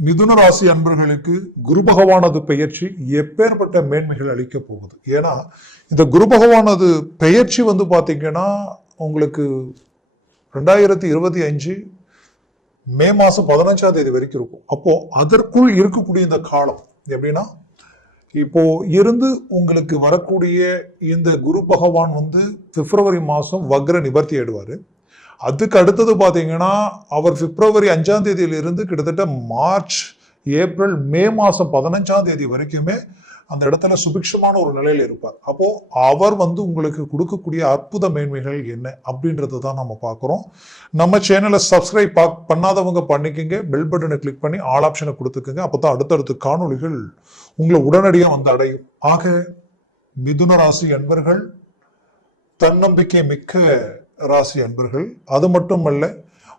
மிதுன ராசி அன்பர்களுக்கு குரு பகவானது பெயர்ச்சி எப்பேற்பட்ட மேன்மைகள் அளிக்க போகுது. ஏன்னா இந்த குரு பகவானது பெயர்ச்சி வந்து பார்த்தீங்கன்னா உங்களுக்கு ரெண்டாயிரத்தி இருபத்தி அஞ்சு மே மாதம் பதினஞ்சாம் தேதி வரைக்கும் இருக்கும். அப்போது அதற்குள் இருக்கக்கூடிய இந்த காலம் எப்படின்னா இப்போ இருந்து உங்களுக்கு வரக்கூடிய இந்த குரு பகவான் வந்து பிப்ரவரி மாதம் வக்ர நிவர்த்தி ஆயிடுவார். அதுக்கு அடுத்தது பார்த்தீங்கன்னா அவர் பிப்ரவரி அஞ்சாம் தேதியிலிருந்து கிட்டத்தட்ட மார்ச் ஏப்ரல் மே மாதம் பதினஞ்சாம் தேதி வரைக்குமே அந்த இடத்துல சுபிக்ஷமான ஒரு நிலையில் இருப்பார். அப்போ அவர் வந்து உங்களுக்கு கொடுக்கக்கூடிய அற்புத மேன்மைகள் என்ன அப்படின்றத தான் நம்ம பார்க்குறோம். நம்ம சேனலை சப்ஸ்கிரைப் பா பண்ணாதவங்க பண்ணிக்கோங்க. பெல் பட்டனை கிளிக் பண்ணி ஆல் ஆப்ஷனை கொடுத்துக்கோங்க. அப்போ தான் அடுத்தடுத்த காணொளிகள் உங்களை உடனடியாக வந்து அடையும். ஆக மிதுன ராசி அன்பர்கள் தன்னம்பிக்கை மிக்க ராசி அன்பர்கள் அது மட்டுமல்ல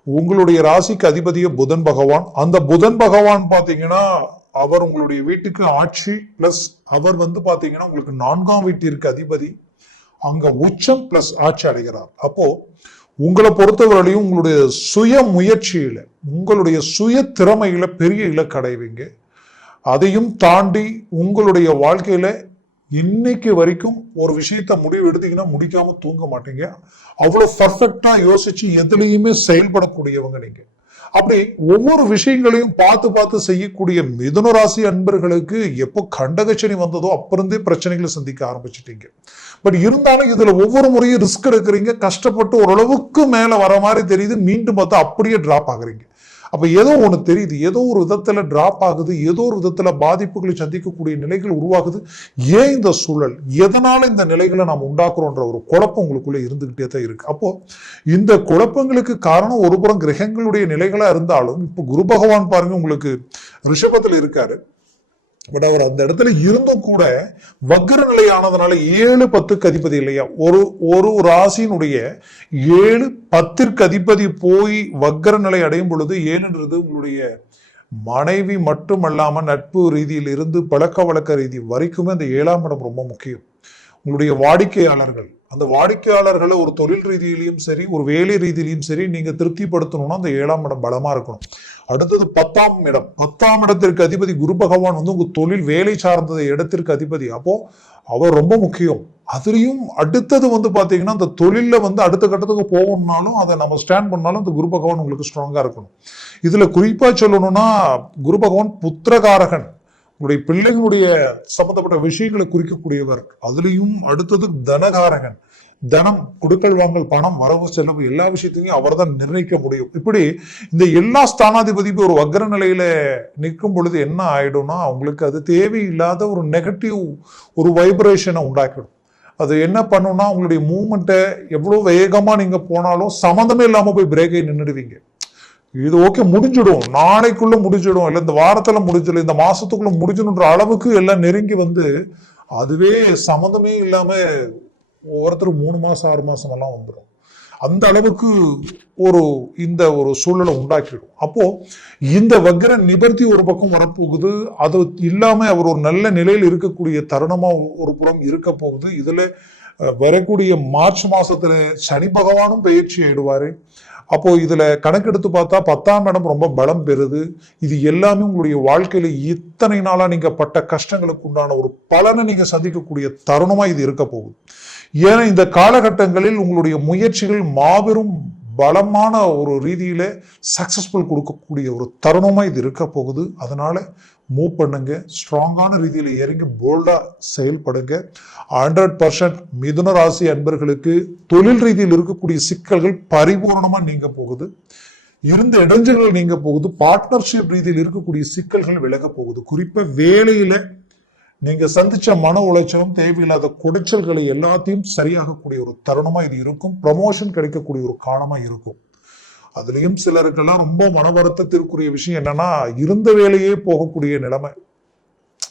உங்களுடைய ராசிக்கு அதிபதிய புதன் பகவான். அந்த புதன் பகவான் பார்த்தீங்கன்னா அவர் உங்களுடைய வீட்டுக்கு ஆட்சி பிளஸ் அவர் வந்து பார்த்தீங்கன்னா உங்களுக்கு நான்காம் வீட்டிற்கு அதிபதி. அங்க உச்சம் பிளஸ் ஆட்சி அடைகிறார். அப்போ உங்களை பொறுத்தவரையிலையும் உங்களுடைய சுய முயற்சியில உங்களுடைய சுய திறமையில பெரிய இலக்கு அடைவீங்க. அதையும் தாண்டி உங்களுடைய வாழ்க்கையில இன்னைக்கு வரைக்கும் ஒரு விஷயத்த முடிவு எடுத்தீங்கன்னா முடிக்காம தூங்க மாட்டீங்க. அவ்வளவு பர்ஃபெக்டா யோசிச்சு எதுலையுமே செயல்படக்கூடியவங்க நீங்க. அப்படி ஒவ்வொரு விஷயங்களையும் பார்த்து பார்த்து செய்யக்கூடிய மிதுன ராசி அன்பர்களுக்கு எப்போ கண்டகச்சனி வந்ததோ அப்பிருந்தே பிரச்சனைகளை சந்திக்க ஆரம்பிச்சிட்டீங்க. பட் இருந்தாலும் இதுல ஒவ்வொரு முறையும் ரிஸ்க் எடுக்கிறீங்க. கஷ்டப்பட்டு ஓரளவுக்கு மேல வர மாதிரி தெரியுது. மீண்டும் பார்த்தா அப்படியே டிராப் ஆகுறீங்க. அப்போ ஏதோ ஒன்று தெரியுது ஏதோ ஒரு விதத்துல ட்ராப் ஆகுது ஏதோ ஒரு விதத்துல பாதிப்புகளை சந்திக்கக்கூடிய நிலைகள் உருவாகுது. ஏன் இந்த சூழல்? எதனால இந்த நிலைகளை நாம் உண்டாக்குறோன்ற ஒரு குழப்பம் உங்களுக்குள்ளே இருந்துக்கிட்டே தான் இருக்கு. அப்போ இந்த குழப்பங்களுக்கு காரணம் ஒருபுறம் கிரகங்களுடைய நிலைகளா இருந்தாலும் இப்போ குரு பகவான் பாருங்க உங்களுக்கு ரிஷபத்தில் இருக்காரு. பட் அவர் அந்த இடத்துல இருந்தும் கூட வக்கர நிலை ஆனதுனால ஏழு பத்துக்கு அதிபதி இல்லையா? ஒரு ஒரு ராசியினுடைய ஏழு பத்திற்கு அதிபதி போய் வக்கர நிலை அடையும் பொழுது ஏழுன்றது உங்களுடைய மனைவி மட்டுமல்லாமல் நட்பு ரீதியில் இருந்து பழக்க வழக்க ரீதி வரைக்குமே அந்த ஏழாம் இடம் ரொம்ப முக்கியம். உங்களுடைய வாடிக்கையாளர்கள் அந்த வாடிக்கையாளர்களை ஒரு தொழில் ரீதியிலையும் சரி ஒரு வேலை ரீதியிலையும் சரி நீங்க திருப்திப்படுத்தணும்னா அந்த ஏழாம் இடம் பலமா இருக்கணும். அடுத்தது பத்தாம் இடம். பத்தாம் இடத்திற்கு அதிபதி குரு பகவான் வந்து உங்க தொழில் வேலை சார்ந்த இடத்திற்கு அதிபதி. அப்போ அவர் ரொம்ப முக்கியம். அதுலயும் அடுத்தது வந்து பாத்தீங்கன்னா அந்த தொழிலில் வந்து அடுத்த கட்டத்துக்கு போகணும்னாலும் அதை நம்ம ஸ்டாண்ட் பண்ணாலும் அந்த குரு பகவான் உங்களுக்கு ஸ்ட்ராங்கா இருக்கணும். இதுல குறிப்பா சொல்லணும்னா குரு பகவான் புத்திரகாரகன். உங்களுடைய பிள்ளைகளுடைய சம்பந்தப்பட்ட விஷயங்களை குறிக்கக்கூடியவர். அதுலேயும் அடுத்தது தனகாரகன். தனம் கொடுக்கல் வாங்கல் பணம் வரவு செலவு எல்லா விஷயத்தையும் அவர் தான் நிர்ணயிக்க முடியும். இப்படி இந்த எல்லா ஸ்தானாதிபதியும் ஒரு வக்ர நிலையில நிற்கும் பொழுது என்ன ஆயிடும்னா அவங்களுக்கு அது தேவையில்லாத ஒரு நெகட்டிவ் ஒரு வைப்ரேஷனை உண்டாக்கிடும். அது என்ன பண்ணுன்னா உங்களுடைய மூமெண்ட்டை எவ்வளோ வேகமாக நீங்கள் போனாலும் சம்மந்தமே இல்லாமல் போய் பிரேக்கை நின்றுடுவீங்க இது ஓகே முடிஞ்சிடும். நாளைக்குள்ள முடிஞ்சிடும். இல்லை இந்த வாரத்துல முடிஞ்சிடும். இந்த மாசத்துக்குள்ள முடிஞ்சிடும்ன்ற அளவுக்கு எல்லாம் நெருங்கி வந்து அதுவே சம்மந்தமே இல்லாம ஒவ்வொருத்தரும் மூணு மாசம் ஆறு மாசம் எல்லாம் வந்துடும் அந்த அளவுக்கு ஒரு இந்த ஒரு சூழலை உண்டாக்கிடும். அப்போ இந்த வக்ர நிபர்த்தி ஒரு பக்கம் வரப்போகுது. அது இல்லாம அவர் ஒரு நல்ல நிலையில் இருக்கக்கூடிய தருணமா ஒரு புறம் இருக்க போகுது. இதுல வரக்கூடிய மார்ச் மாசத்துல சனி பகவானும் பயிற்சி ஆயிடுவாரு. அப்போது இதில் கணக்கெடுத்து பார்த்தா பத்தாம் இடம் ரொம்ப பலம் பெறுது. இது எல்லாமே உங்களுடைய வாழ்க்கையில் இத்தனை நாளாக நீங்கள் பட்ட கஷ்டங்களுக்கு உண்டான ஒரு பலனை நீங்கள் சந்திக்கக்கூடிய தருணமாக இது இருக்க போகுது. ஏன்னா இந்த காலகட்டங்களில் உங்களுடைய முயற்சிகள் மாபெரும் பலமான ஒரு ரீதியில் சக்ஸஸ்ஃபுல் கொடுக்கக்கூடிய ஒரு தருணமாக இது இருக்க போகுது. அதனால் மூவ் பண்ணுங்க. ஸ்ட்ராங்கான ரீதியில் இறங்கி போல்டாக செயல்படுங்க. ஹண்ட்ரட் பர்சன்ட் மிதுன ராசி அன்பர்களுக்கு தொழில் ரீதியில் இருக்கக்கூடிய சிக்கல்கள் பரிபூர்ணமாக நீங்க போகுது. இருந்த இடைஞ்சல்கள் நீங்க போகுது. பார்ட்னர்ஷிப் ரீதியில் இருக்கக்கூடிய சிக்கல்கள் விலக போகுது. குறிப்பாக வேலையில நீங்க சந்திச்ச மன உளைச்சலும் தேவையில்லாத குடைச்சல்களை எல்லாத்தையும் சரியாகக்கூடிய ஒரு தருணமா இது இருக்கும். ப்ரமோஷன் கிடைக்கக்கூடிய ஒரு காலமா இருக்கும். அதுலேயும் சிலருக்கெல்லாம் ரொம்ப மன வருத்தத்திற்குரிய விஷயம் என்னன்னா இருந்த வேலையே போகக்கூடிய நிலைமை.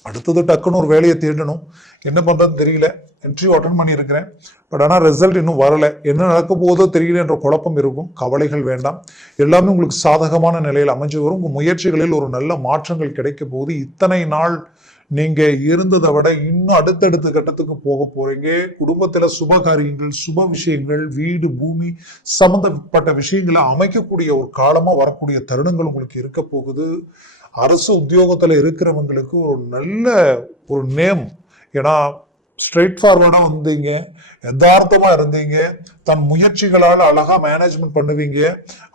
அடுத்தது டக்குன்னு ஒரு வேலையை தேடணும். என்ன பண்றதுன்னு தெரியல. இன்டர்வியூ அட்டன் பண்ணியிருக்கிறேன். பட் ஆனால் ரிசல்ட் இன்னும் வரல. என்ன நடக்க போதோ தெரியல என்ற குழப்பம் இருக்கும். கவலைகள் வேண்டாம். எல்லாமே உங்களுக்கு சாதகமான நிலையில் அமைஞ்சு வரும். உங்கள் முயற்சிகளில் ஒரு நல்ல மாற்றங்கள் கிடைக்க போகுது. இத்தனை நாள் நீங்க இருந்ததை விட இன்னும் அடுத்தடுத்த கட்டத்துக்கு போக போறீங்க. குடும்பத்துல சுப காரியங்கள் சுப விஷயங்கள் வீடு பூமி சம்பந்தப்பட்ட விஷயங்களை அமைக்கக்கூடிய ஒரு காலமா வரக்கூடிய தருணங்கள் உங்களுக்கு இருக்க போகுது. அரசு உத்தியோகத்துல இருக்கிறவங்களுக்கு ஒரு நல்ல ஒரு நேம். ஏன்னா ஸ்ட்ரெயிட் ஃபார்வர்டாக வந்தீங்க. யதார்த்தமாக இருந்தீங்க. தன் முயற்சிகளால் அழகாக மேனேஜ்மெண்ட் பண்ணுவீங்க.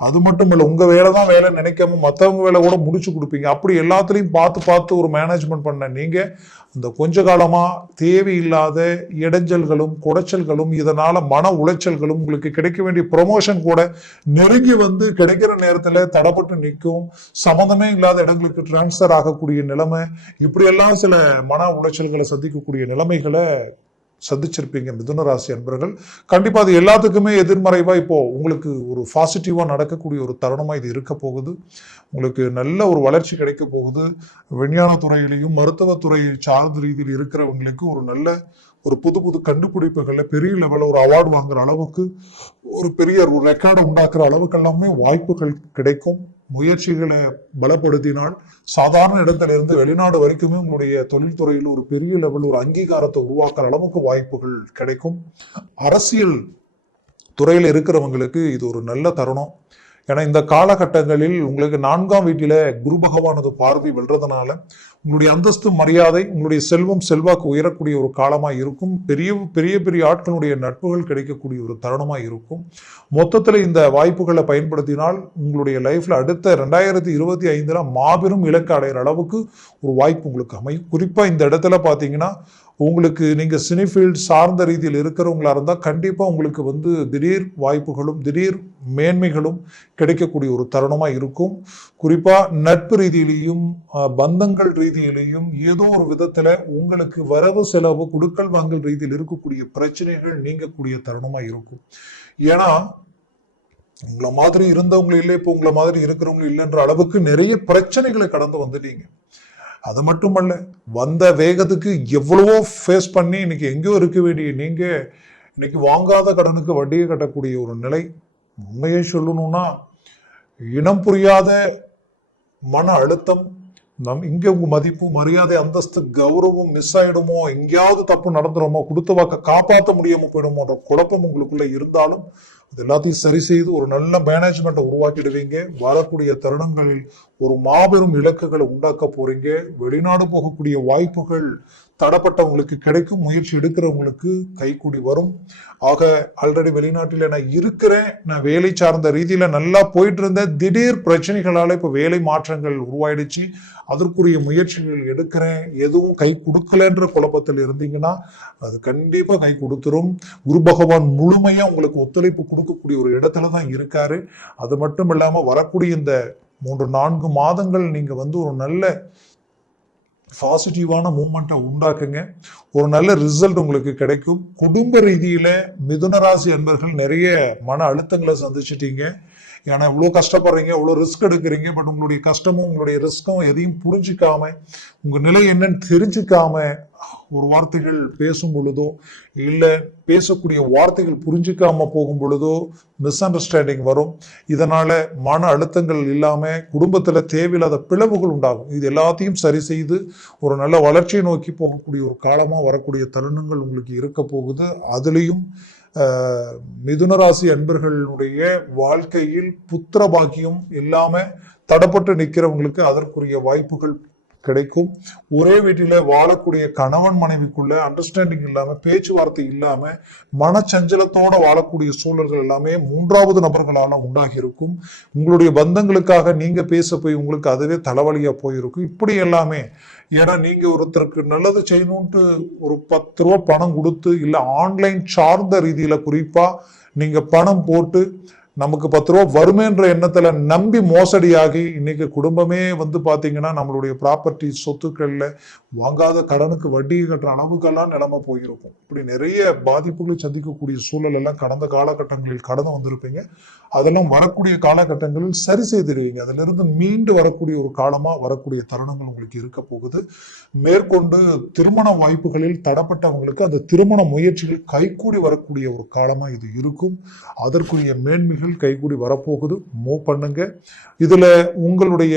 அது மட்டும் இல்லை உங்கள் வேலை தான் வேலை நினைக்காம மற்றவங்க வேலை கூட முடிச்சு கொடுப்பீங்க. அப்படி எல்லாத்துலேயும் பார்த்து பார்த்து ஒரு மேனேஜ்மெண்ட் பண்ண நீங்கள் இந்த கொஞ்ச காலமாக தேவையில்லாத இடைஞ்சல்களும் குடைச்சல்களும் இதனால் மன உளைச்சல்களும் உங்களுக்கு கிடைக்க வேண்டிய ப்ரொமோஷன் கூட நெருங்கி வந்து கிடைக்கிற நேரத்தில் தடப்பட்டு நிற்கும். சம்மந்தமே இல்லாத இடங்களுக்கு டிரான்ஸ்ஃபர் ஆகக்கூடிய நிலைமை இப்படியெல்லாம் சில மன உளைச்சல்களை சந்திக்கக்கூடிய நிலைமைகளை சந்திச்சிருப்பீங்க மிதுன ராசி அன்பர்கள். கண்டிப்பாக அது எல்லாத்துக்குமே எதிர்மறைவாக இப்போது உங்களுக்கு ஒரு பாசிட்டிவாக நடக்கக்கூடிய ஒரு தருணமாக இது இருக்க போகுது. உங்களுக்கு நல்ல ஒரு வளர்ச்சி கிடைக்க போகுது. விஞ்ஞான துறையிலையும் மருத்துவ சார்ந்த ரீதியில் இருக்கிறவங்களுக்கு ஒரு நல்ல ஒரு புது புது கண்டுபிடிப்புகளில் பெரிய லெவலில் ஒரு அவார்டு வாங்குற அளவுக்கு ஒரு பெரிய ஒரு ரெக்கார்டை உண்டாக்குற அளவுக்கு எல்லாமே வாய்ப்புகள் கிடைக்கும். முயற்சிகளை பலப்படுத்தினால் சாதாரண இடத்துல இருந்து வெளிநாடு வரைக்குமே உங்களுடைய தொழில்துறையில் ஒரு பெரிய லெவல் ஒரு அங்கீகாரத்தை உருவாக்குற அளவுக்கு வாய்ப்புகள் கிடைக்கும். அரசியல் துறையில் இருக்கிறவங்களுக்கு இது ஒரு நல்ல தருணம். ஏன்னா இந்த காலகட்டங்களில் உங்களுக்கு நான்காம் வீட்டில குரு பகவானது பார்வை வெல்றதுனால உங்களுடைய அந்தஸ்து மரியாதை உங்களுடைய செல்வம் செல்வாக்கு உயரக்கூடிய ஒரு காலமாக இருக்கும். பெரிய பெரிய பெரிய ஆட்களுடைய நட்புகள் கிடைக்கக்கூடிய ஒரு தருணமாக இருக்கும். மொத்தத்தில் இந்த வாய்ப்புகளை பயன்படுத்தினால் உங்களுடைய லைஃப்பில் அடுத்த ரெண்டாயிரத்தி இருபத்தி ஐந்தில் மாபெரும் இலக்கு அடைகிற அளவுக்கு ஒரு வாய்ப்பு உங்களுக்கு அமையும். குறிப்பாக இந்த இடத்துல பார்த்தீங்கன்னா உங்களுக்கு நீங்கள் சினிஃபீல்ட் சார்ந்த ரீதியில் இருக்கிறவங்களா இருந்தால் கண்டிப்பாக உங்களுக்கு வந்து திடீர் வாய்ப்புகளும் திடீர் மேன்மைகளும் கிடைக்கக்கூடிய ஒரு தருணமாக இருக்கும். குறிப்பாக நட்பு ரீதியிலையும் பந்தங்கள் ரீதியிலையும் ஏதோ ஒரு விதத்தில் உங்களுக்கு வரவு செலவு குடுக்கல் வாங்கல் ரீதியில் இருக்கக்கூடிய பிரச்சனைகள் நீங்கக்கூடிய தருணமாக இருக்கும். ஏன்னா உங்களை மாதிரி இருந்தவங்க இல்லை இப்போ உங்களை மாதிரி இருக்கிறவங்க இல்லைன்ற அளவுக்கு நிறைய பிரச்சனைகளை கடந்து வந்துட்டீங்க அது மட்டுமல்ல வந்த வேகத்துக்கு எவ்வளவோ ஃபேஸ் பண்ணி இன்னைக்கு எங்கேயோ இருக்க வேண்டிய நீங்கள் இன்னைக்கு வாங்காத கடனுக்கு வட்டியை கட்டக்கூடிய ஒரு நிலை. உண்மையை சொல்லணும்னா இனம் புரியாத மன அழுத்தம் நம் இங்கே உங்கள் மதிப்பு மரியாதை அந்தஸ்து கௌரவம் மிஸ் ஆகிடுமோ எங்கேயாவது தப்பு நடந்துடுமோ கொடுத்த வாக்க காப்பாற்ற முடியாம போயிடுமோன்ற குழப்பம் உங்களுக்குள்ளே இருந்தாலும் அது எல்லாத்தையும் சரி செய்து ஒரு நல்ல மேனேஜ்மெண்ட்டை உருவாக்கிடுவீங்க. வரக்கூடிய தருணங்களில் ஒரு மாபெரும் இலக்குகளை உண்டாக்க போறீங்க. வெளிநாடு போகக்கூடிய வாய்ப்புகள் தடப்பட்டவங்களுக்கு கிடைக்கும். முயற்சி எடுக்கிறவங்களுக்கு கைக்கூடி வரும். ஆக ஆல்ரெடி வெளிநாட்டில் நான் இருக்கிறேன். நான் வேலை சார்ந்த ரீதியில் நல்லா போயிட்டு இருந்தேன் திடீர் பிரச்சனைகளால் இப்போ வேலை மாற்றங்கள் உருவாயிடுச்சு. அதற்குரிய முயற்சிகள் எடுக்கிறேன். எதுவும் கை கொடுக்கலன்ற குழப்பத்தில் இருந்தீங்கன்னா அது கண்டிப்பாக கை கொடுத்துரும். குரு பகவான் முழுமையாக உங்களுக்கு ஒத்துழைப்பு கொடுக்கக்கூடிய ஒரு இடத்துல தான் இருக்காரு. அது மட்டும் இல்லாமல் வரக்கூடிய இந்த மூன்று நான்கு மாதங்கள் நீங்கள் வந்து ஒரு நல்ல பாசிட்டிவான மூமெண்ட்டை உண்டாக்குங்க. ஒரு நல்ல ரிசல்ட் உங்களுக்கு கிடைக்கும். குடும்ப ரீதியில் மிதுன ராசி அன்பர்கள் நிறைய மன அழுத்தங்களை சந்திச்சிட்டீங்க. ஏன்னா இவ்வளோ கஷ்டப்படுறீங்க இவ்வளோ ரிஸ்க் எடுக்கிறீங்க பட் உங்களுடைய கஷ்டமும் உங்களுடைய ரிஸ்க்கும் எதையும் புரிஞ்சிக்காம உங்கள் நிலை என்னன்னு தெரிஞ்சிக்காம ஒரு வார்த்தைகள் பேசும் பொழுதோ இல்லை பேசக்கூடிய வார்த்தைகள் புரிஞ்சிக்காம போகும் பொழுதோ மிஸ் அண்டர்ஸ்டாண்டிங் வரும். இதனால் மன அழுத்தங்கள் இல்லாமல் குடும்பத்தில் தேவையில்லாத பிளவுகள் உண்டாகும். இது எல்லாத்தையும் சரி செய்து ஒரு நல்ல வளர்ச்சியை நோக்கி போகக்கூடிய ஒரு காலமாக வரக்கூடிய தருணங்கள் உங்களுக்கு இருக்க போகுது. அதுலேயும் மிதுனராசி அன்பர்களுடைய வாழ்க்கையில் புத்திர பாக்கியம் இல்லாமல் தடப்பட்டு நிற்கிறவங்களுக்கு அதற்குரிய வாய்ப்புகள் கிடைக்கும். ஒரே வீட்டில வாழக்கூடிய கணவன் மனைவிக்குள்ள அண்டர்ஸ்டாண்டிங் இல்லாம பேச்சுவார்த்தை இல்லாம மனச்சஞ்சலத்தோட வாழக்கூடிய சூழல்கள் எல்லாமே மூன்றாவது நபர்களால உண்டாகி இருக்கும் உங்களுடைய பந்தங்களுக்காக நீங்க பேச போய் உங்களுக்கு அதுவே தலைவலியா போயிருக்கும். இப்படி எல்லாமே ஏன்னா நீங்க ஒருத்தருக்கு நல்லது செய்யணும்ட்டு ஒரு பத்து ரூபா பணம் கொடுத்து இல்ல ஆன்லைன் சார்ந்த ரீதியில குறிப்பா நீங்க பணம் போட்டு நமக்கு பத்து ரூபா வருமேன்ற எண்ணத்துல நம்பி மோசடியாகி இன்னைக்கு குடும்பமே வந்து பாத்தீங்கன்னா நம்மளுடைய ப்ராப்பர்ட்டி சொத்துக்கள்ல வாங்காத கடனுக்கு வட்டி கட்டுற அளவுக்கெல்லாம் நிலைமை போயிருக்கும். இப்படி நிறைய பாதிப்புகளை சந்திக்கக்கூடிய சூழல் எல்லாம் கடந்த காலகட்டங்களில் கடந்து வந்திருப்பீங்க. அதெல்லாம் வரக்கூடிய காலகட்டங்களில் சரி செய்திருவீங்க. அதுல இருந்து மீண்டு வரக்கூடிய ஒரு காலமா வரக்கூடிய தருணங்கள் உங்களுக்கு இருக்க போகுது. மேற்கொண்டு திருமண வாய்ப்புகளில் தடப்பட்டவங்களுக்கு அந்த திருமண முயற்சிகள் கைகூடி வரக்கூடிய ஒரு காலமா இது இருக்கும். அதற்குரிய மேன்மைகள் கைகூடி வரப்போகுது. மூவ் பண்ணுங்க. இதுல உங்களுடைய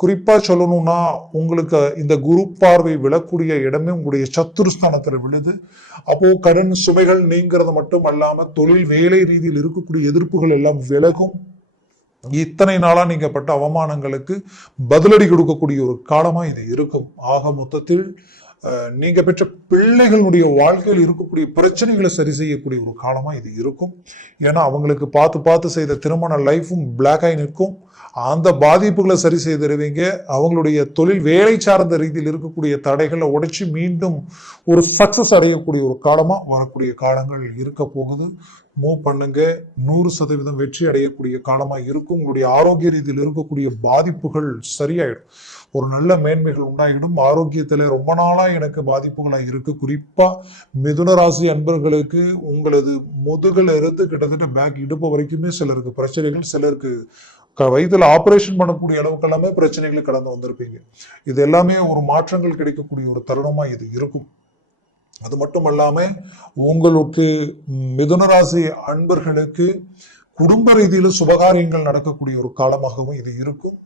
குறிப்பா சொல்லணும்னா உங்களுக்கு இந்த குரு பார்வை விழக்கூடிய இடமே உங்களுடைய சத்துருஸ்தானத்தில் விழுது. அப்போ கடன் சுமைகள் நீங்கிறது மட்டும் அல்லாம தொழில் வேலை ரீதியில் இருக்கக்கூடிய எதிர்ப்புகள் எல்லாம் விலகும். இத்தனை நாளாக நீங்கள் பட்ட அவமானங்களுக்கு பதிலடி கொடுக்கக்கூடிய ஒரு காலமா இது இருக்கும். ஆக மொத்தத்தில் நீங்க பெற்ற பிள்ளைகளுடைய வாழ்க்கையில் இருக்கக்கூடிய பிரச்சனைகளை சரி செய்யக்கூடிய ஒரு காலமா இது இருக்கும். ஏன்னா அவங்களுக்கு பார்த்து பார்த்து செய்த திருமண லைஃபும் பிளாக் ஆகி நிற்கும். அந்த பாதிப்புகளை சரி செய்திருவீங்க அவங்களுடைய தொழில் வேலை சார்ந்த ரீதியில் இருக்கக்கூடிய தடைகளை உடைச்சி மீண்டும் ஒரு சக்சஸ் அடையக்கூடிய ஒரு காலமா வரக்கூடிய காலங்கள் இருக்க போகுது. மூவ் பண்ணுங்க. நூறு சதவீதம் வெற்றி அடையக்கூடிய காலமா இருக்கும். உங்களுடைய ஆரோக்கிய ரீதியில் இருக்கக்கூடிய பாதிப்புகள் சரியாயிடும். ஒரு நல்ல மேன்மைகள் உண்டாயிடும் ஆரோக்கியத்தில் ரொம்ப நாளாக எனக்கு பாதிப்புகளாக இருக்கு. குறிப்பாக மிதுன ராசி அன்பர்களுக்கு உங்களது முதுகில் இருந்து கிட்டத்தட்ட பேக் இடுப்பு வரைக்குமே சிலருக்கு பிரச்சனைகள் சிலருக்கு க- வயித்துல ஆபரேஷன் பண்ணக்கூடிய அளவுக்கு எல்லாமே பிரச்சனைகளை கடந்து வந்திருப்பீங்க. இது எல்லாமே ஒரு மாற்றங்கள் கிடைக்கக்கூடிய ஒரு தருணமாக இது இருக்கும். அது மட்டும் அல்லாம உங்களுக்கு மிதுனராசி அன்பர்களுக்கு குடும்ப ரீதியில சுபகாரியங்கள் நடக்கக்கூடிய ஒரு காலமாகவும் இது இருக்கும்.